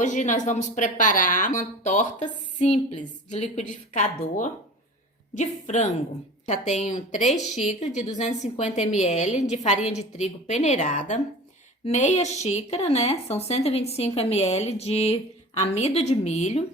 Hoje nós vamos preparar uma torta simples de liquidificador de frango. Já tenho 3 xícaras de 250 ml de farinha de trigo peneirada, meia xícara, né? São 125 ml de amido de milho,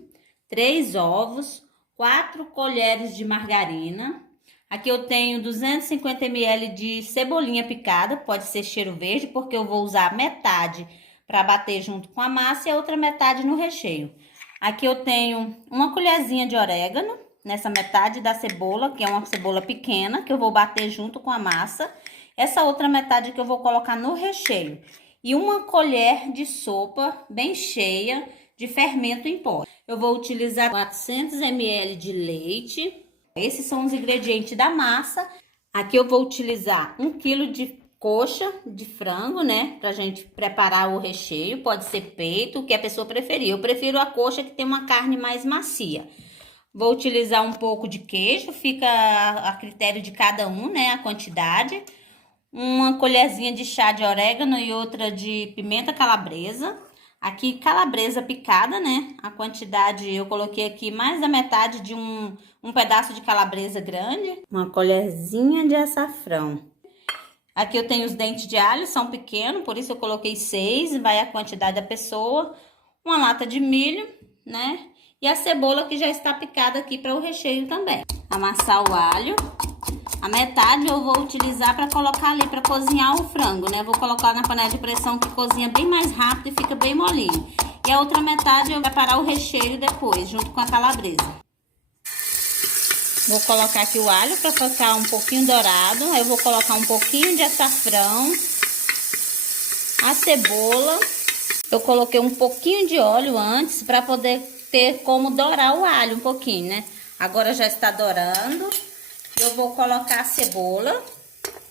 3 ovos, 4 colheres de margarina. Aqui eu tenho 250 ml de cebolinha picada, pode ser cheiro verde, porque eu vou usar metade para bater junto com a massa e a outra metade no recheio. Aqui eu tenho uma colherzinha de orégano nessa metade da cebola, que é uma cebola pequena, que eu vou bater junto com a massa. Essa outra metade que eu vou colocar no recheio. E uma colher de sopa bem cheia de fermento em pó. Eu vou utilizar 400 ml de leite. Esses são os ingredientes da massa. Aqui eu vou utilizar 1 kg de coxa de frango, né? Pra gente preparar o recheio. Pode ser peito, o que a pessoa preferir. Eu prefiro a coxa que tem uma carne mais macia. Vou utilizar um pouco de queijo, fica a critério de cada um, né? A quantidade. Uma colherzinha de chá de orégano e outra de pimenta calabresa. Aqui calabresa picada, né? A quantidade eu coloquei aqui mais da metade de um pedaço de calabresa grande. Uma colherzinha de açafrão. Aqui eu tenho os dentes de alho, são pequenos, por isso eu coloquei 6, vai a quantidade da pessoa. Uma lata de milho, né? E a cebola que já está picada aqui para o recheio também. Amassar o alho. A metade eu vou utilizar para colocar ali para cozinhar o frango, né? Vou colocar na panela de pressão que cozinha bem mais rápido e fica bem molinho. E a outra metade eu vou preparar o recheio depois, junto com a calabresa. Vou colocar aqui o alho para ficar um pouquinho dourado. Aí eu vou colocar um pouquinho de açafrão. A cebola. Eu coloquei um pouquinho de óleo antes para poder ter como dourar o alho um pouquinho, né? Agora já está dourando. Eu vou colocar a cebola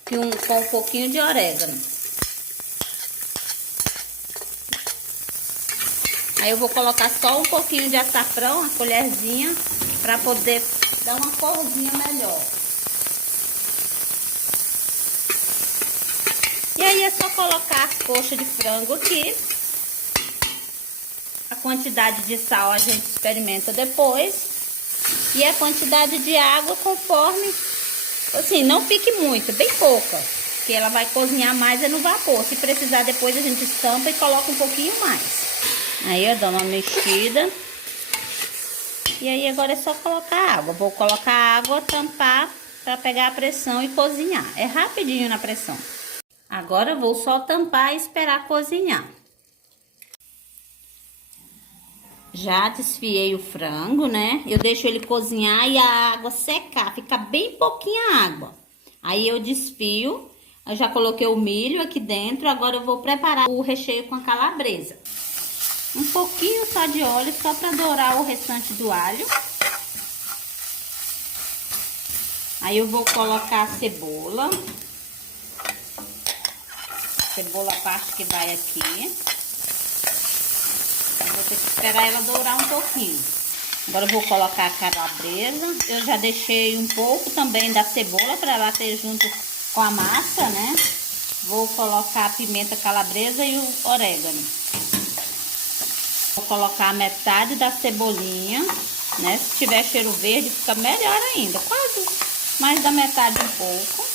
com um pouquinho de orégano. Aí eu vou colocar só um pouquinho de açafrão, uma colherzinha, para poder dar uma corzinha melhor. E aí é só colocar as coxas de frango aqui. A quantidade de sal a gente experimenta depois. E a quantidade de água conforme, assim, não fique muito, bem pouca, que ela vai cozinhar mais no vapor. Se precisar depois a gente estampa e coloca um pouquinho mais. Aí eu dou uma mexida. E aí agora é só colocar água. Vou colocar água, tampar para pegar a pressão e cozinhar. É rapidinho na pressão. Agora eu vou só tampar e esperar cozinhar. Já desfiei o frango, né? Eu deixo ele cozinhar e a água secar, fica bem pouquinha água. Aí eu desfio, eu já coloquei o milho aqui dentro, agora eu vou preparar o recheio com a calabresa. Um pouquinho só de óleo, só para dourar o restante do alho. Aí eu vou colocar a cebola. Cebola a parte que vai aqui. Vou ter que esperar ela dourar um pouquinho. Agora eu vou colocar a calabresa. Eu já deixei um pouco também da cebola para ela ter junto com a massa, né? Vou colocar a pimenta calabresa e o orégano. Vou colocar a metade da cebolinha, né? Se tiver cheiro verde fica melhor ainda. Quase mais da metade um pouco.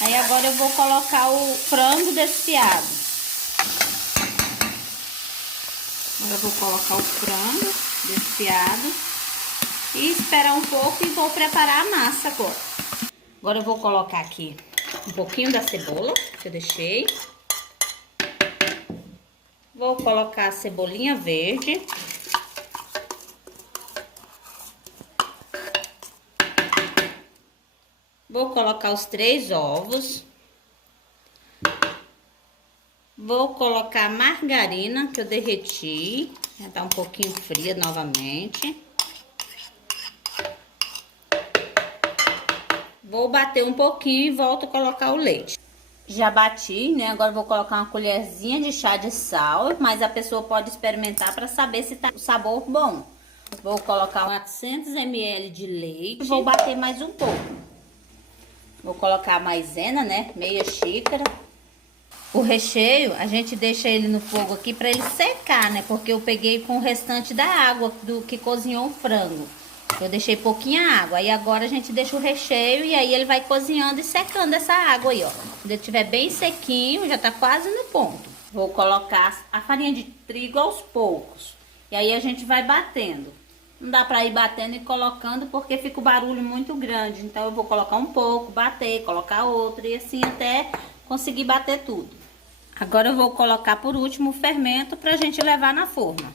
Aí agora eu vou colocar o frango desfiado. Agora eu vou colocar o frango desfiado e esperar um pouco e vou preparar a massa agora. Agora eu vou colocar aqui um pouquinho da cebola que eu deixei. Vou colocar a cebolinha verde. Vou colocar os 3 ovos. Vou colocar a margarina que eu derreti, já tá um pouquinho fria novamente. Vou bater um pouquinho e volto a colocar o leite. Já bati, né? Agora vou colocar uma colherzinha de chá de sal, mas a pessoa pode experimentar para saber se tá o sabor bom. Vou colocar 400 ml de leite, vou bater mais um pouco. Vou colocar a maisena, né? Meia xícara. O recheio, a gente deixa ele no fogo aqui para ele secar, né? Porque eu peguei com o restante da água do que cozinhou o frango. Eu deixei pouquinha água. Aí agora a gente deixa o recheio e aí ele vai cozinhando e secando essa água aí, ó. Quando ele estiver bem sequinho, já tá quase no ponto. Vou colocar a farinha de trigo aos poucos. E aí a gente vai batendo. Não dá pra ir batendo e colocando porque fica o barulho muito grande. Então eu vou colocar um pouco, bater, colocar outro e assim até conseguir bater tudo. Agora eu vou colocar por último o fermento pra gente levar na forma.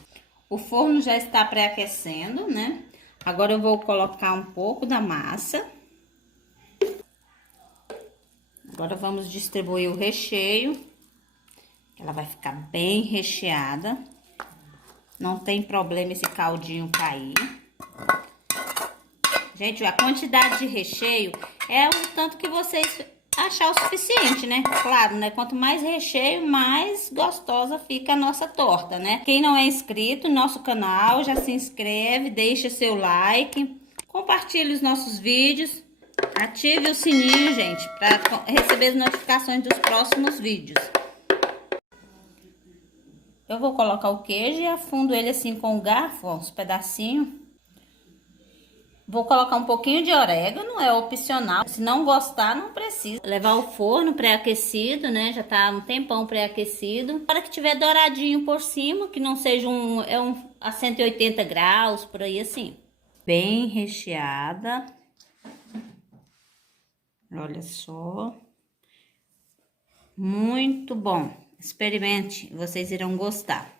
O forno já está pré-aquecendo, né? Agora eu vou colocar um pouco da massa. Agora vamos distribuir o recheio. Ela vai ficar bem recheada. Não tem problema esse caldinho cair. Gente, a quantidade de recheio é o tanto que vocês achar o suficiente, né? Claro, né? Quanto mais recheio, mais gostosa fica a nossa torta, né? Quem não é inscrito no nosso canal, já se inscreve, deixa seu like, compartilhe os nossos vídeos, ative o sininho, gente, para receber as notificações dos próximos vídeos. Eu vou colocar o queijo e afundo ele assim com o garfo, ó, uns pedacinhos. Vou colocar um pouquinho de orégano, é opcional. Se não gostar, não precisa. Levar ao forno pré-aquecido, né? Já tá um tempão pré-aquecido. Para que tiver douradinho por cima, que não seja a 180 graus, por aí assim. Bem recheada. Olha só. Muito bom. Experimente, vocês irão gostar.